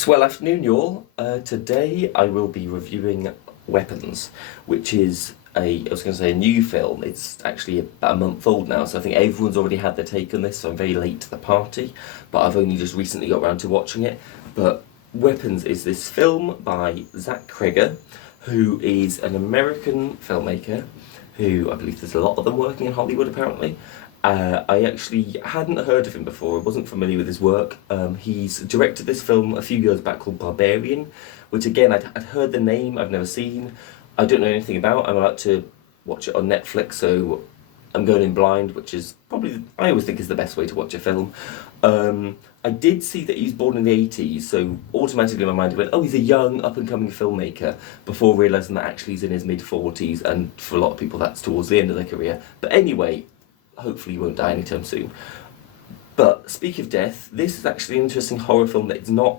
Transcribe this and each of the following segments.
Swell afternoon, y'all. Today I will be reviewing Weapons, which is a new film. It's actually about a month old now, so I think everyone's already had their take on this, so I'm very late to the party, but I've only just recently got around to watching it. But Weapons is this film by Zach Krieger, who is an American filmmaker, who I believe there's a lot of them working in Hollywood apparently. I actually hadn't heard of him before, I wasn't familiar with his work. He's directed this film a few years back called Barbarian, which again, I'd heard the name, I've never seen, I don't know anything about. I'm about to watch it on Netflix, so I'm going in blind, which is probably, I always think is the best way to watch a film. I did see that he was born in the 80s, so automatically my mind went, oh, he's a young, up-and-coming filmmaker, before realising that actually he's in his mid-40s, and for a lot of people that's towards the end of their career. But anyway, hopefully he won't die anytime soon. But speaking of death, this is actually an interesting horror film that is not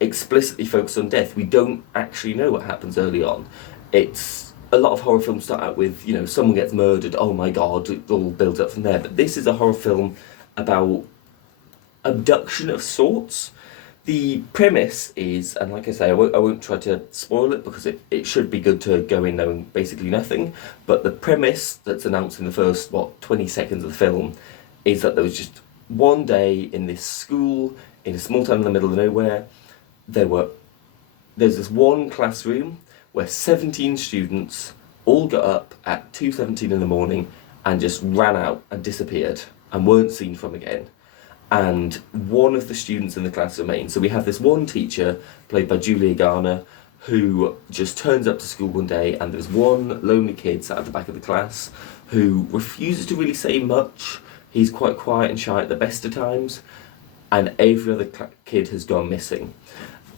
explicitly focused on death. We don't actually know what happens early on. It's a lot of horror films start out with, you know, someone gets murdered, oh my god, it all builds up from there. But this is a horror film about abduction of sorts. The premise is, and like I say, I won't try to spoil it because it should be good to go in knowing basically nothing, but the premise that's announced in the first, 20 seconds of the film is that there was just one day in this school, in a small town in the middle of nowhere, there's this one classroom where 17 students all got up at 2:17 in the morning and just ran out and disappeared and weren't seen from again. And one of the students in the class remains. So we have this one teacher, played by Julia Garner, who just turns up to school one day, and there's one lonely kid sat at the back of the class who refuses to really say much. He's quite quiet and shy at the best of times, and every other kid has gone missing.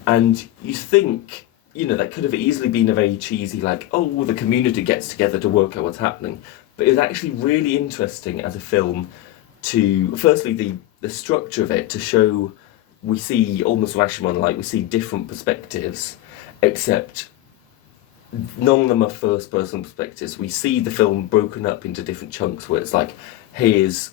And you think, you know, that could have easily been a very cheesy, like, oh, the community gets together to work out what's happening. But it was actually really interesting as a film to, firstly, the structure of it, to show, we see almost Rashomon, like we see different perspectives, except none of them are first person perspectives. We see the film broken up into different chunks where it's like, here's,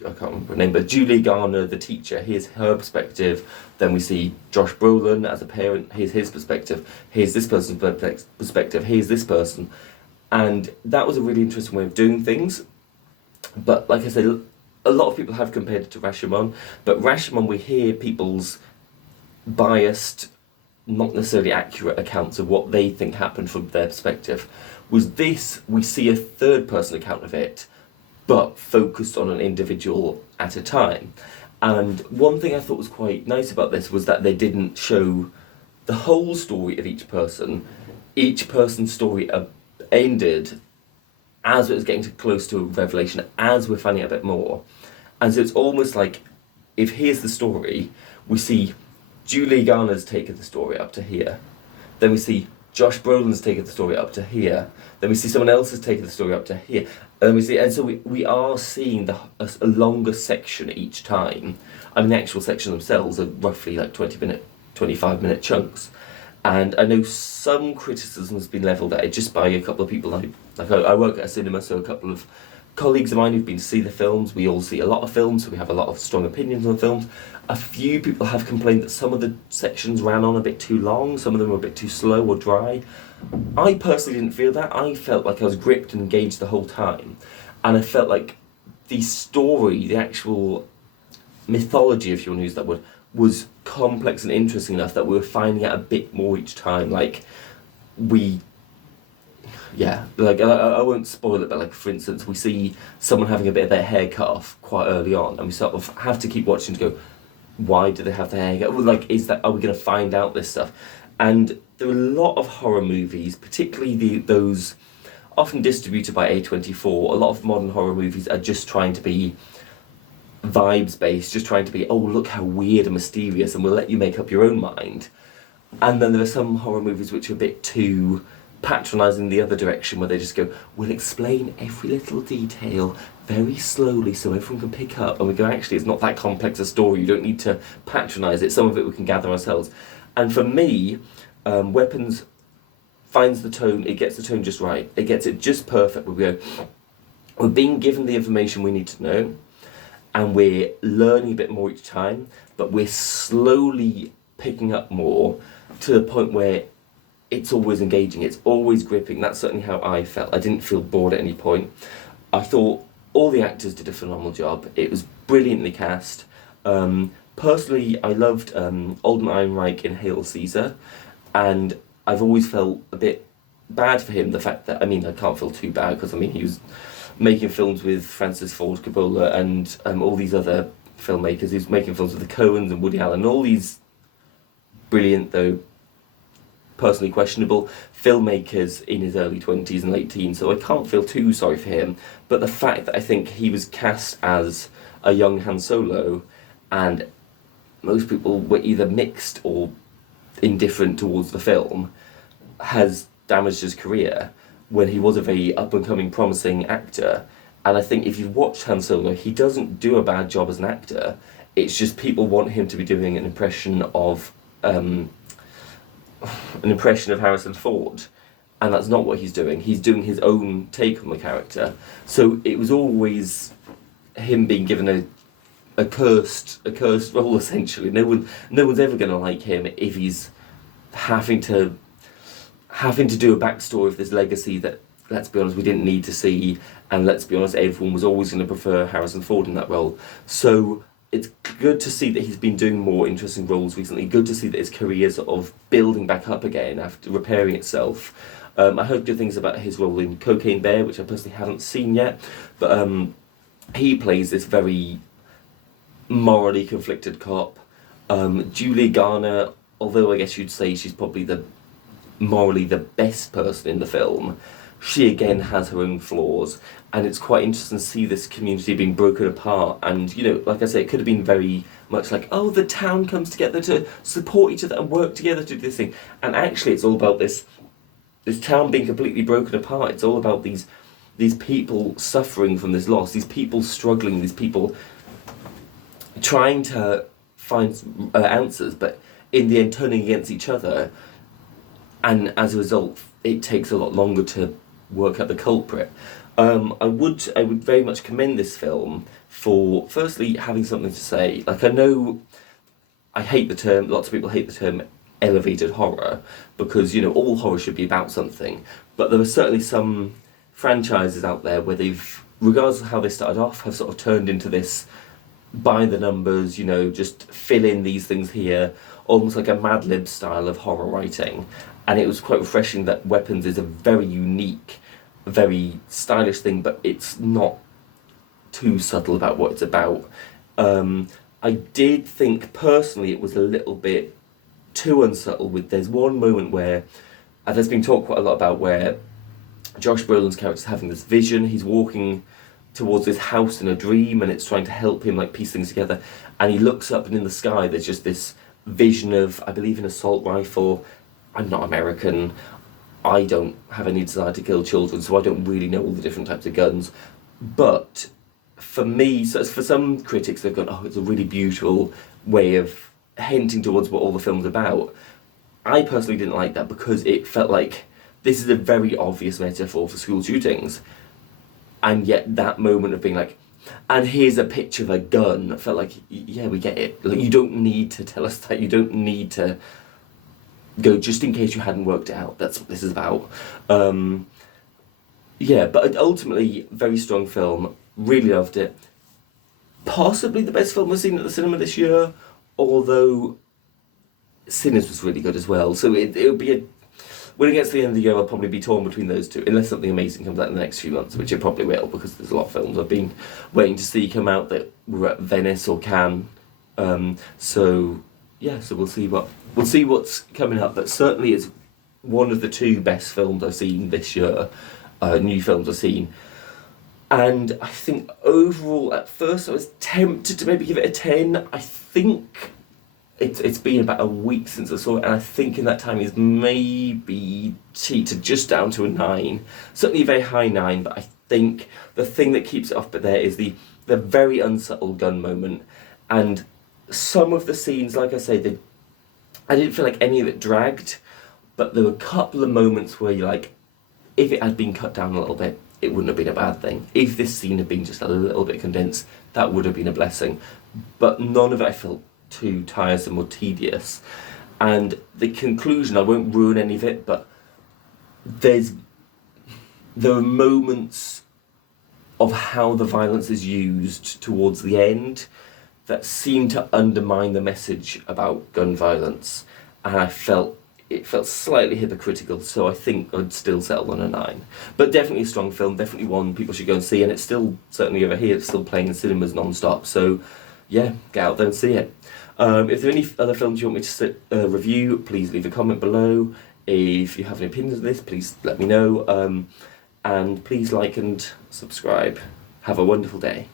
I can't remember her name, but Julie Garner, the teacher, here's her perspective. Then we see Josh Brolin as a parent, here's his perspective. Here's this person's perspective, here's this person. And that was a really interesting way of doing things. But like I said, a lot of people have compared it to Rashomon, but Rashomon, we hear people's biased, not necessarily accurate accounts of what they think happened from their perspective. Was this, we see a third person account of it, but focused on an individual at a time. And one thing I thought was quite nice about this was that they didn't show the whole story of each person. Each person's story ended as it was getting close to a revelation, as we're finding out a bit more. And so it's almost like, if here's the story, we see Julie Garner's take of the story up to here. Then we see Josh Brolin's take of the story up to here. Then we see someone else's take of the story up to here. And so we are seeing a longer section each time. I mean, the actual section themselves are roughly like 25-minute chunks. And I know some criticism has been levelled at it just by a couple of people. I work at a cinema, so a couple of colleagues of mine who've been to see the films. We all see a lot of films, so we have a lot of strong opinions on films. A few people have complained that some of the sections ran on a bit too long, some of them were a bit too slow or dry. I personally didn't feel that. I felt like I was gripped and engaged the whole time. And I felt like the story, the actual mythology, if you want to use that word, was complex and interesting enough that we were finding out a bit more each time. Like, I won't spoil it, but like, for instance, we see someone having a bit of their hair cut off quite early on, and we sort of have to keep watching to go, why do they have their hair cut? Well, like, are we going to find out this stuff? And there are a lot of horror movies, particularly those often distributed by A24. A lot of modern horror movies are just trying to be vibes based, just trying to be, oh, look how weird and mysterious, and we'll let you make up your own mind. And then there are some horror movies which are a bit too patronising the other direction, where they just go, we'll explain every little detail very slowly so everyone can pick up, and we go, actually, it's not that complex a story, you don't need to patronise it, some of it we can gather ourselves. And for me, Weapons finds the tone, it gets the tone just right, it gets it just perfect. We're being given the information we need to know, and we're learning a bit more each time, but we're slowly picking up more to the point where it's always engaging, it's always gripping. That's certainly how I felt. I didn't feel bored at any point. I thought all the actors did a phenomenal job. It was brilliantly cast. Personally, I loved Alden Ehrenreich in Hail Caesar, and I've always felt a bit bad for him, the fact that, I mean, I can't feel too bad, because, I mean, he was making films with Francis Ford Coppola and all these other filmmakers. He was making films with the Coens and Woody Allen, all these brilliant, though personally questionable, filmmakers in his early 20s and late teens, so I can't feel too sorry for him. But the fact that I think he was cast as a young Han Solo, and most people were either mixed or indifferent towards the film, has damaged his career when he was a very up-and-coming, promising actor. And I think if you've watched Han Solo, he doesn't do a bad job as an actor. It's just people want him to be doing an impression of Harrison Ford, and that's not what he's doing. He's doing his own take on the character. So it was always him being given a cursed role, essentially. No one's ever going to like him if he's having to do a backstory of this legacy that, let's be honest, we didn't need to see, and let's be honest, everyone was always going to prefer Harrison Ford in that role. So it's good to see that he's been doing more interesting roles recently. Good to see that his career's sort of building back up again after repairing itself. I heard good things about his role in Cocaine Bear, which I personally haven't seen yet, but he plays this very morally conflicted cop. Julia Garner, although I guess you'd say she's probably morally the best person in the film, she again has her own flaws, and it's quite interesting to see this community being broken apart. And, you know, like I say, it could have been very much like, oh, the town comes together to support each other and work together to do this thing. And actually it's all about this town being completely broken apart. It's all about these people suffering from this loss, these people struggling, these people trying to find answers, but in the end turning against each other. And as a result, it takes a lot longer to work out the culprit. I would very much commend this film for, firstly, having something to say. Like, I know I hate the term, lots of people hate the term elevated horror, because, you know, all horror should be about something. But there are certainly some franchises out there where they've, regardless of how they started off, have sort of turned into this by the numbers, you know, just fill in these things here, almost like a Mad Lib style of horror writing. And it was quite refreshing that Weapons is a very unique, very stylish thing, but it's not too subtle about what it's about. I did think, personally, it was a little bit too unsubtle. There's one moment where, there's been talked quite a lot about, where Josh Brolin's character's having this vision. He's walking towards this house in a dream, and it's trying to help him, like, piece things together. And he looks up, and in the sky there's just this vision of, I believe, an assault rifle. I'm not American. I don't have any desire to kill children, so I don't really know all the different types of guns. But for me, so for some critics, they've gone, oh, it's a really beautiful way of hinting towards what all the film's about. I personally didn't like that, because it felt like this is a very obvious metaphor for school shootings. And yet that moment of being like, and here's a picture of a gun, felt like, yeah, we get it. Like, you don't need to tell us that. You don't need to go, just in case you hadn't worked it out. That's what this is about. Yeah, but ultimately, very strong film. Really loved it. Possibly the best film I've seen at the cinema this year, although Sinners was really good as well. So it'll be when it gets to the end of the year, I'll probably be torn between those two, unless something amazing comes out in the next few months, which it probably will, because there's a lot of films I've been waiting to see come out that were at Venice or Cannes. So we'll see what's coming up. But certainly it's one of the two best films I've seen this year, new films I've seen. And I think overall, at first I was tempted to maybe give it a 10. I think it's been about a week since I saw it, and I think in that time it's maybe cheated just down to a 9. Certainly a very high 9, but I think the thing that keeps it off but there is the very unsubtle gun moment. And some of the scenes, like I say, I didn't feel like any of it dragged, but there were a couple of moments where you're like, if it had been cut down a little bit, it wouldn't have been a bad thing. If this scene had been just a little bit condensed, that would have been a blessing. But none of it I felt too tiresome or tedious. And the conclusion, I won't ruin any of it, but there are moments of how the violence is used towards the end that seem to undermine the message about gun violence, and it felt slightly hypocritical, so I think I'd still settle on a 9. But definitely a strong film, definitely one people should go and see, and it's still, certainly over here, it's still playing in cinemas non-stop, so yeah, get out there and see it. If there are any other films you want me to review, please leave a comment below. If you have any opinions of this, please let me know, and please like and subscribe. Have a wonderful day.